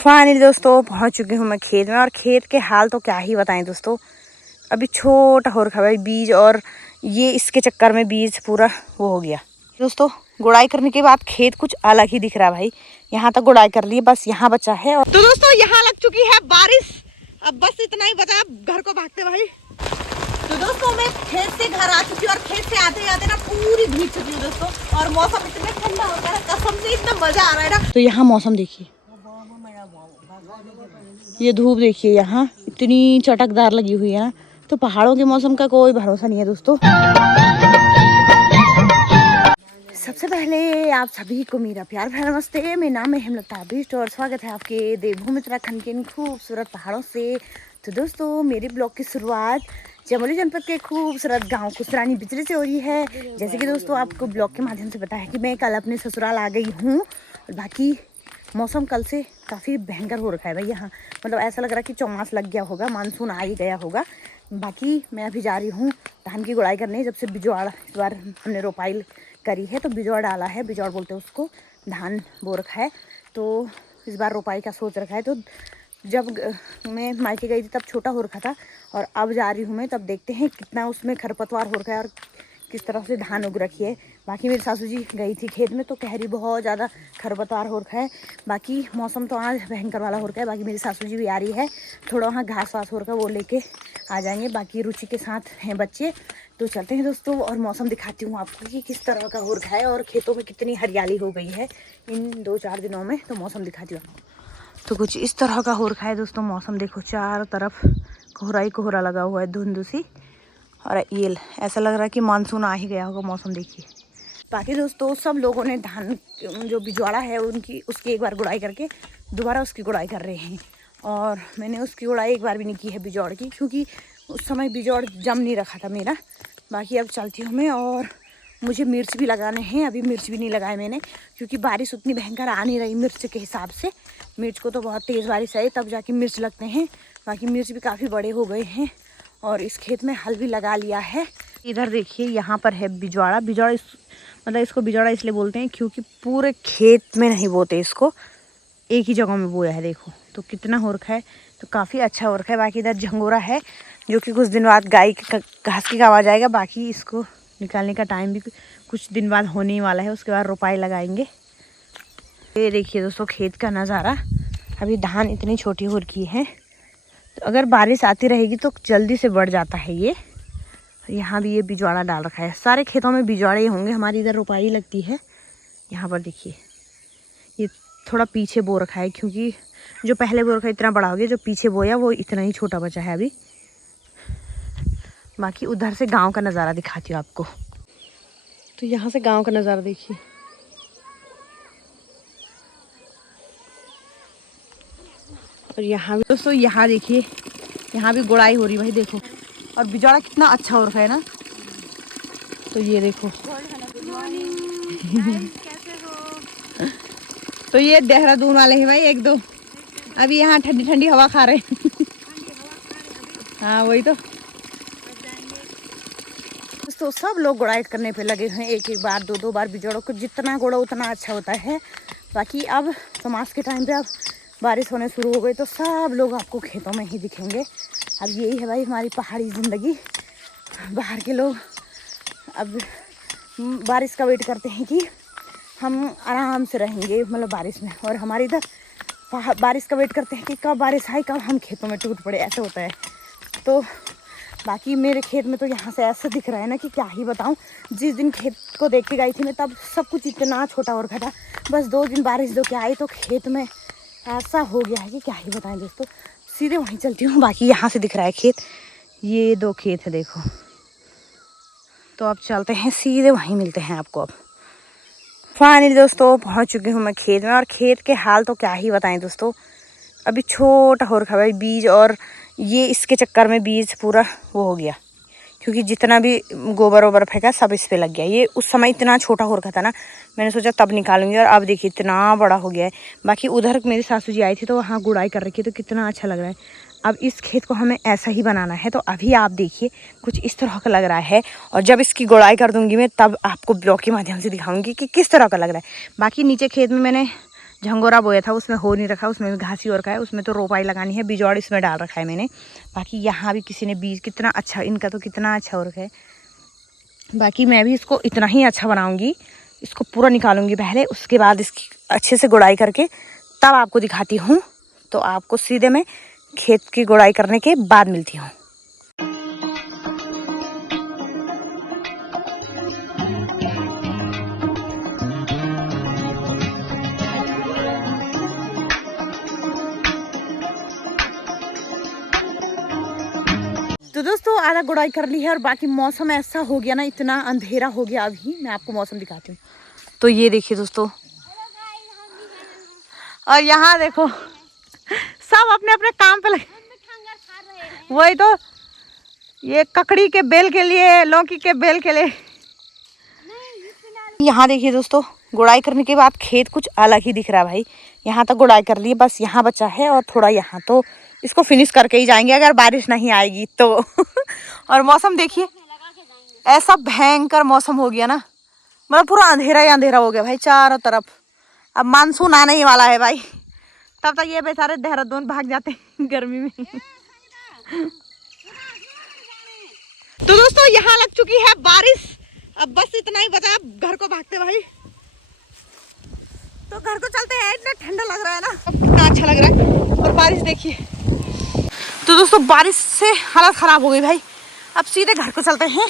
Finally दोस्तों पहुंच चुकी हूँ मैं खेत में। और खेत के हाल तो क्या ही बताएं दोस्तों। अभी छोटा हो रखा है भाई बीज, और ये इसके चक्कर में बीज पूरा वो हो गया दोस्तों। गुड़ाई करने के बाद खेत कुछ अलग ही दिख रहा है भाई। यहाँ तक गुड़ाई कर ली, बस यहाँ बचा है। और तो दोस्तों यहाँ लग चुकी है बारिश। अब बस इतना ही बचा, अब घर को भागते भाई। तो दोस्तों मैं खेत से घर आ चुकी हूँ, और खेत से आते आते ना पूरी भीग चुकी हूँ दोस्तों। और मौसम इतना ठंडा हो गया है, कसम से इतना मजा आ रहा है ना। तो यहाँ मौसम देखिए, ये धूप देखिए, यहाँ इतनी चटकदार लगी हुई है ना। तो पहाड़ों के मौसम का कोई भरोसा नहीं है दोस्तों। सबसे पहले आप सभी को मेरा प्यार भरा नमस्ते। मेरा नाम है हेमलता बिष्ट और स्वागत है आपके देवभूमि उत्तराखंड के इन खूबसूरत पहाड़ों से। तो दोस्तों मेरे ब्लॉग की शुरुआत चमोली जनपद के खूबसूरत गांव कुसरानी बिजली से हो रही है। जैसे कि दोस्तों आपको ब्लॉग के माध्यम से पता है कि मैं कल अपने ससुराल आ गई हूँ। बाकी मौसम कल से काफ़ी भयंकर हो रखा है भाई यहाँ। मतलब ऐसा लग रहा है कि चौमास लग गया होगा, मानसून आ ही गया होगा। बाकी मैं अभी जा रही हूँ धान की गुड़ाई करने। जब से बिजौड़ इस बार हमने रोपाई करी है, तो बिजौड़ डाला है, बिजौड़ बोलते हैं उसको, धान बो रखा है। तो इस बार रोपाई का सोच रखा है। तो जब मैं मायके गई थी तब छोटा हो रखा था, और अब जा रही हूँ मैं, तब देखते हैं कितना उसमें खरपतवार हो रखा है और किस तरह से धान उग रखी है। बाकी मेरी सासू जी गई थी खेत में, तो कह रही बहुत ज़्यादा खरपतवार हो रखा है। बाकी मौसम तो आज भयंकर वाला हो रखा है। बाकी मेरी सासू जी भी आ रही है, थोड़ा वहाँ घास वास हो रखा है, वो लेके आ जाएंगे। बाकी रुचि के साथ हैं बच्चे। तो चलते हैं दोस्तों, और मौसम दिखाती हूँ आपको कि किस तरह का हो रखा है और खेतों में कितनी हरियाली हो गई है इन 2-4 दिनों में। तो मौसम दिखाती हूँ। तो कुछ इस तरह का हो रखा है दोस्तों मौसम। देखो चारों तरफ कोहरा ही कोहरा लगा हुआ है, धुंध सी। और ये ऐसा लग रहा है कि मानसून आ ही गया होगा। मौसम देखिए। बाकी दोस्तों सब लोगों ने धान जो बिजवाड़ा है उसकी एक बार गुड़ाई करके दोबारा उसकी गुड़ाई कर रहे हैं। और मैंने उसकी गुड़ाई एक बार भी नहीं की है बिजौड़ की, क्योंकि उस समय बिजौड़ जम नहीं रखा था मेरा। बाकी अब चलती हूँ मैं, और मुझे मिर्च भी लगाने हैं। अभी मिर्च भी नहीं लगाए मैंने, क्योंकि बारिश उतनी भयंकर आ नहीं रही मिर्च के हिसाब से। मिर्च को तो बहुत तेज़ बारिश आई तब जाके मिर्च लगते हैं। बाकी मिर्च भी काफ़ी बड़े हो गए हैं, और इस खेत में हल भी लगा लिया है। इधर देखिए यहाँ पर है बिजवाड़ा। बिजवाड़ा मतलब इसको बिजवाड़ा इसलिए बोलते हैं क्योंकि पूरे खेत में नहीं बोते इसको, एक ही जगह में बोया है। देखो तो कितना हो रखा है, तो काफ़ी अच्छा हो रखा है। बाकी इधर झंगोरा है, जो कि कुछ दिन बाद गाय घास की आवाज़ आएगा। बाकी इसको निकालने का टाइम भी कुछ दिन बाद होने ही वाला है, उसके बाद रोपाई लगाएंगे। ये देखिए दोस्तों खेत का नज़ारा। अभी धान इतनी छोटी हो रखी है, तो अगर बारिश आती रहेगी तो जल्दी से बढ़ जाता है ये। यहाँ भी ये बिजवाड़ा डाल रखा है। सारे खेतों में बिजवाड़े होंगे। हमारी इधर रोपाई लगती है। यहाँ पर देखिए ये थोड़ा पीछे बो रखा है, क्योंकि जो पहले बो रखा है इतना बड़ा हो गया, जो पीछे बोया वो इतना ही छोटा बचा है अभी। बाकी उधर से गांव का नज़ारा दिखाती हूँ आपको। तो यहाँ से गांव का नज़ारा देखिए। और यहाँ भी दोस्तों यहाँ देखिए, यहाँ भी गुड़ाई हो रही भाई देखो। और बिजौड़ा कितना अच्छा हो रखा है ना। तो ये देखो कैसे हो? तो ये देहरादून वाले हैं भाई एक दो, अभी यहाँ ठंडी ठंडी हवा खा रहे हैं। हाँ वही तो दोस्तों सब लोग गुड़ाई करने पे लगे हैं, एक एक बार 2-2 बार बिजौड़ों को जितना गोड़ो उतना अच्छा होता है। बाकी अब चौमास के टाइम पे अब बारिश होने शुरू हो गई, तो सब लोग आपको खेतों में ही दिखेंगे। अब यही है भाई हमारी पहाड़ी ज़िंदगी। बाहर के लोग अब बारिश का वेट करते हैं कि हम आराम से रहेंगे मतलब बारिश में, और हमारे इधर बारिश का वेट करते हैं कि कब बारिश आए, कब हम खेतों में टूट पड़े, ऐसा होता है। तो बाकी मेरे खेत में तो यहाँ से ऐसा दिख रहा है ना कि क्या ही बताऊँ। जिस दिन खेत को देख के गई थी मैं, तब सब कुछ इतना छोटा हो रखा था। बस 2 दिन बारिश जो क्या आई, तो खेत में ऐसा हो गया है कि क्या ही बताएं दोस्तों। सीधे वहीं चलती हूँ। बाकी यहाँ से दिख रहा है खेत, ये 2 खेत है देखो। तो अब चलते हैं सीधे वहीं, मिलते हैं आपको। अब फाइनली दोस्तों पहुँच चुकी हूँ मैं खेत में, और खेत के हाल तो क्या ही बताएं दोस्तों। अभी छोटा हो रखा है बीज, और ये इसके चक्कर में बीज पूरा वो हो गया, क्योंकि जितना भी गोबर वोबर फेंका सब इस पे लग गया। ये उस समय इतना छोटा हो रखा था ना, मैंने सोचा तब निकालूंगी, और अब देखिए इतना बड़ा हो गया है। बाकी उधर मेरी सासू जी आई थी, तो वहाँ गुड़ाई कर रखी, तो कितना अच्छा लग रहा है। अब इस खेत को हमें ऐसा ही बनाना है। तो अभी आप देखिए कुछ इस तरह का लग रहा है, और जब इसकी गुड़ाई कर दूंगी मैं, तब आपको ब्लॉग के माध्यम से दिखाऊंगी कि किस तरह का लग रहा है। बाकी नीचे खेत में मैंने झंगोरा बोया था उसमें हो नहीं रखा, उसमें भी घास ही और का है, उसमें तो रोपाई लगानी है, बीजौड़ इसमें डाल रखा है मैंने। बाकी यहाँ भी किसी ने बीज, कितना अच्छा इनका तो कितना अच्छा हो रखा है। बाकी मैं भी इसको इतना ही अच्छा बनाऊँगी, इसको पूरा निकालूंगी पहले, उसके बाद इसकी अच्छे से गुड़ाई करके तब आपको दिखाती हूँ। तो आपको सीधे मैं खेत की गुड़ाई करने के बाद मिलती हूँ। तो दोस्तों आधा गुड़ाई कर ली है और बाकी मौसम ऐसा हो गया ना, इतना अंधेरा हो गया। अभी मैं आपको मौसम दिखाती हूँ। तो ये देखिए दोस्तों, और यहाँ देखो सब अपने अपने काम पे लगे। वही तो, ये ककड़ी के बेल के लिए, लौकी के बेल के लिए। यहाँ देखिए दोस्तों, गुड़ाई करने के बाद खेत कुछ अलग ही दिख रहा है भाई। यहाँ तक गुड़ाई कर ली, बस यहाँ बचा है और थोड़ा यहाँ, तो इसको फिनिश करके ही जाएंगे अगर बारिश नहीं आएगी तो। और मौसम देखिए, ऐसा भयंकर मौसम हो गया ना, मतलब पूरा अंधेरा ही अंधेरा हो गया भाई चारों तरफ। अब मानसून आने ही वाला है भाई, तब तक ये बेचारे देहरादून भाग जाते हैं गर्मी में। तो दोस्तों यहाँ लग चुकी है बारिश, अब बस इतना ही बचा, अब घर को भागते भाई। तो घर को चलते हैं, इतना ठंडा लग रहा है ना, अब कितना अच्छा लग रहा है। और बारिश देखिए। तो दोस्तों बारिश से हालत ख़राब हो गई भाई, अब सीधे घर को चलते हैं।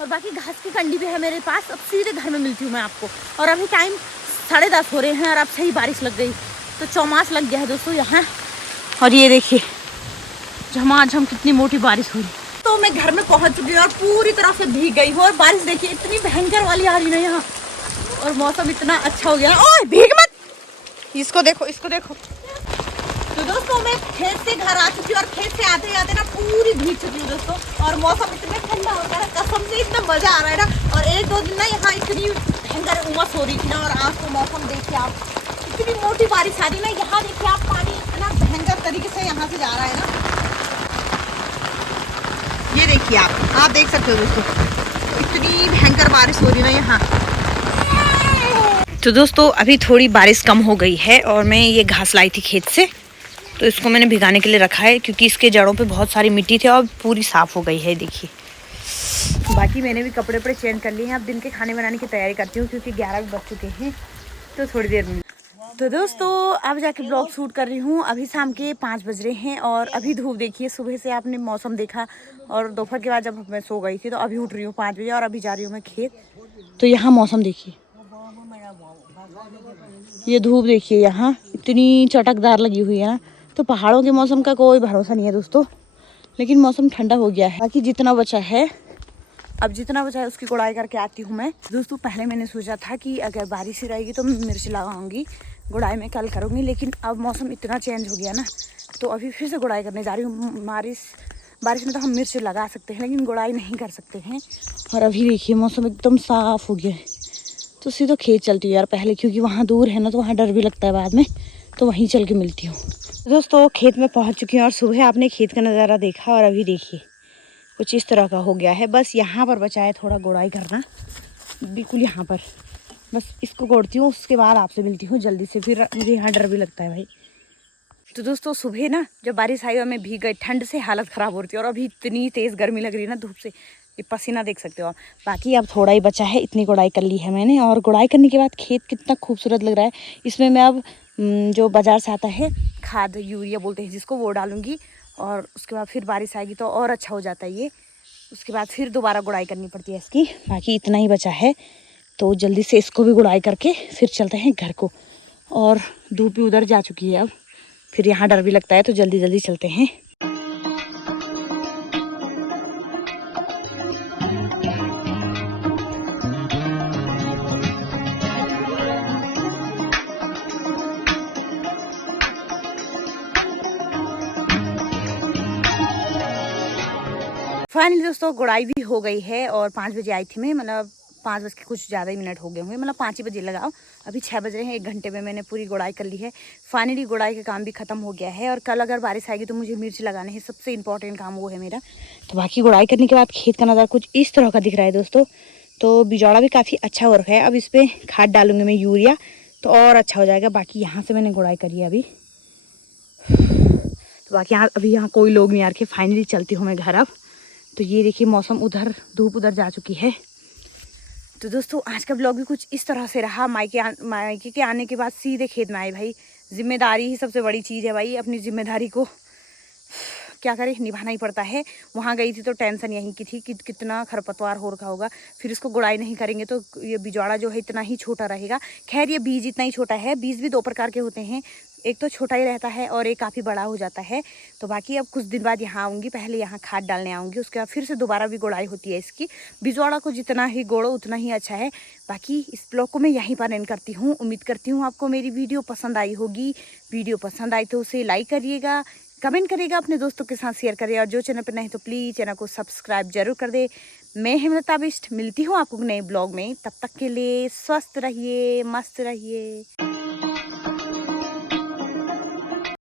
और बाकी घास की कंडी भी है मेरे पास, अब सीधे घर में मिलती हूँ मैं आपको। और अभी टाइम 10:30 हो रहे हैं और अब से ही बारिश लग गई, तो चौमास लग गया है दोस्तों यहाँ। और ये देखिए झमाझम कितनी मोटी बारिश हुई। तो मैं घर में पहुँच चुकी हूँ और पूरी तरह से भीग गई हूँ। और बारिश देखिए इतनी भयंकर वाली आ रही है यहाँ, और मौसम इतना अच्छा हो गया ना। ओए भीग मत, इसको देखो, इसको देखो। तो दोस्तों मैं खेत से घर आ चुकी हूँ और खेत से आते आते ना पूरी भीग चुकी हूँ दोस्तों। और मौसम इतना ठंडा हो रहा है, कसम से इतना मजा आ रहा है ना। और 1-2 दिन ना यहाँ इतनी भयंकर उमस हो रही थी ना, और आज तो मौसम देखिए आप, इतनी मोटी बारिश आ रही ना। यहाँ देखिए आप, पानी इतना भयंकर तरीके से यहाँ से जा रहा है ना, ये देखिए आप देख सकते हो दोस्तों, तो इतनी भयंकर बारिश हो रही ना यहाँ। तो दोस्तों अभी थोड़ी बारिश कम हो गई है और मैं ये घास लाई थी खेत से, तो इसको मैंने भिगाने के लिए रखा है क्योंकि इसके जड़ों पे बहुत सारी मिट्टी थी और पूरी साफ़ हो गई है देखिए। बाकी मैंने भी कपड़े वपड़े चेंज कर लिए हैं, अब दिन के खाने बनाने की तैयारी करती हूँ क्योंकि 11 भी बज चुके हैं, तो थोड़ी देर में। तो दोस्तों अब जाके ब्लॉग शूट कर रही हूँ। अभी शाम के 5 बज रहे हैं और अभी धूप देखिए। सुबह से आपने मौसम देखा और दोपहर के बाद जब मैं सो गई थी, तो अभी उठ रही हूँ 5 बजे और अभी जा रही हूँ मैं खेत। तो यहाँ मौसम देखिए, ये धूप देखिए यहाँ इतनी चटकदार लगी हुई है ना। तो पहाड़ों के मौसम का कोई भरोसा नहीं है दोस्तों, लेकिन मौसम ठंडा हो गया है। बाकी जितना बचा है, अब जितना बचा है उसकी गुड़ाई करके आती हूँ मैं दोस्तों। पहले मैंने सोचा था कि अगर बारिश ही रहेगी तो मैं मिर्च लगाऊंगी, गुड़ाई में कल करूँगी, लेकिन अब मौसम इतना चेंज हो गया ना, तो अभी फिर से गुड़ाई करने जा रही हूँ। बारिश में तो हम मिर्च लगा सकते हैं लेकिन गुड़ाई नहीं कर सकते हैं। और अभी देखिए मौसम एकदम साफ़ हो गया है, तो सीधा खेत चलती हूँ यार पहले, क्योंकि वहाँ दूर है ना, तो वहाँ डर भी लगता है बाद में, तो वहीं चल के मिलती हूँ। दोस्तों खेत में पहुँच चुकी हूँ और सुबह आपने खेत का नज़ारा देखा और अभी देखिए कुछ इस तरह का हो गया है। बस यहाँ पर बचा है थोड़ा गुड़ाई करना, बिल्कुल यहाँ पर, बस इसको गोड़ती हूँ, उसके बाद आपसे मिलती हूँ जल्दी से। फिर मुझे यहाँ डर भी लगता है भाई। तो दोस्तों सुबह ना जब बारिश आई और मैं भीग गई, ठंड से हालत ख़राब हो रही थी और अभी इतनी तेज़ गर्मी लग रही है ना धूप से, ये पसीना देख सकते हो आप। बाकी अब थोड़ा ही बचा है, इतनी गुड़ाई कर ली है मैंने। और गुड़ाई करने के बाद खेत कितना खूबसूरत लग रहा है। इसमें मैं अब जो बाज़ार से आता है खाद, यूरिया बोलते हैं जिसको, वो डालूँगी। और उसके बाद फिर बारिश आएगी तो और अच्छा हो जाता है ये। उसके बाद फिर दोबारा गुड़ाई करनी पड़ती है इसकी। बाकी इतना ही बचा है, तो जल्दी से इसको भी गुड़ाई करके फिर चलते हैं घर को। और धूप भी उधर जा चुकी है अब, फिर यहाँ डर भी लगता है, तो जल्दी जल्दी चलते हैं। फाइनली दोस्तों गुड़ाई भी हो गई है और 5 बजे आई थी मैं, मतलब 5 बज के कुछ ज़्यादा ही मिनट हो गए होंगे, मतलब 5 ही बजे लगाओ। अभी 6 बज रहे हैं, 1 घंटे में मैंने पूरी गुड़ाई कर ली है। फाइनली गुड़ाई का काम भी ख़त्म हो गया है। और कल अगर बारिश आएगी तो मुझे मिर्च लगाने हैं, सबसे इंपॉर्टेंट काम वो है मेरा। तो बाकी गुड़ाई करने के बाद खेत का नज़ारा कुछ इस तरह का दिख रहा है दोस्तों। तो बिजौड़ा भी काफ़ी अच्छा हो रखा है। अब इस पर खाद डालूंगी मैं, यूरिया, तो और अच्छा हो जाएगा। बाकी यहाँ से मैंने गुड़ाई करी है अभी, तो बाकी अभी यहाँ कोई लोग नहीं आ रखे। फाइनली चलती हूँ मैं घर अब। तो ये देखिए मौसम, उधर धूप उधर जा चुकी है। तो दोस्तों आज का ब्लॉग भी कुछ इस तरह से रहा। मायके के आने के बाद सीधे खेत में आए भाई। जिम्मेदारी ही सबसे बड़ी चीज़ है भाई, अपनी जिम्मेदारी को क्या करें, निभाना ही पड़ता है। वहाँ गई थी तो टेंशन यहीं की थी कि कितना खरपतवार हो रखा होगा, फिर इसको गुड़ाई नहीं करेंगे तो ये बिजवाड़ा जो है इतना ही छोटा रहेगा। खैर ये बीज इतना ही छोटा है, बीज भी दो प्रकार के होते हैं, एक तो छोटा ही रहता है और एक काफ़ी बड़ा हो जाता है। तो बाकी अब कुछ दिन बाद यहाँ आऊँगी, पहले यहाँ खाद डालने आऊँगी, उसके बाद फिर से दोबारा भी गुड़ाई होती है इसकी। बिजवाड़ा को जितना ही गोड़ो उतना ही अच्छा है। बाकी इस ब्लॉग को मैं यहीं पर एंड करती हूँ। उम्मीद करती हूँ आपको मेरी वीडियो पसंद आई होगी। वीडियो पसंद आई तो उसे लाइक करिएगा, कमेंट करिएगा, अपने दोस्तों के साथ शेयर करिए, और जो चैनल पर नहीं तो प्लीज़ चैनल को सब्सक्राइब जरूर कर दे। मैं हेमलता बिष्ट मिलती हूँ आपको नए ब्लॉग में। तब तक के लिए स्वस्थ रहिए, मस्त रहिए।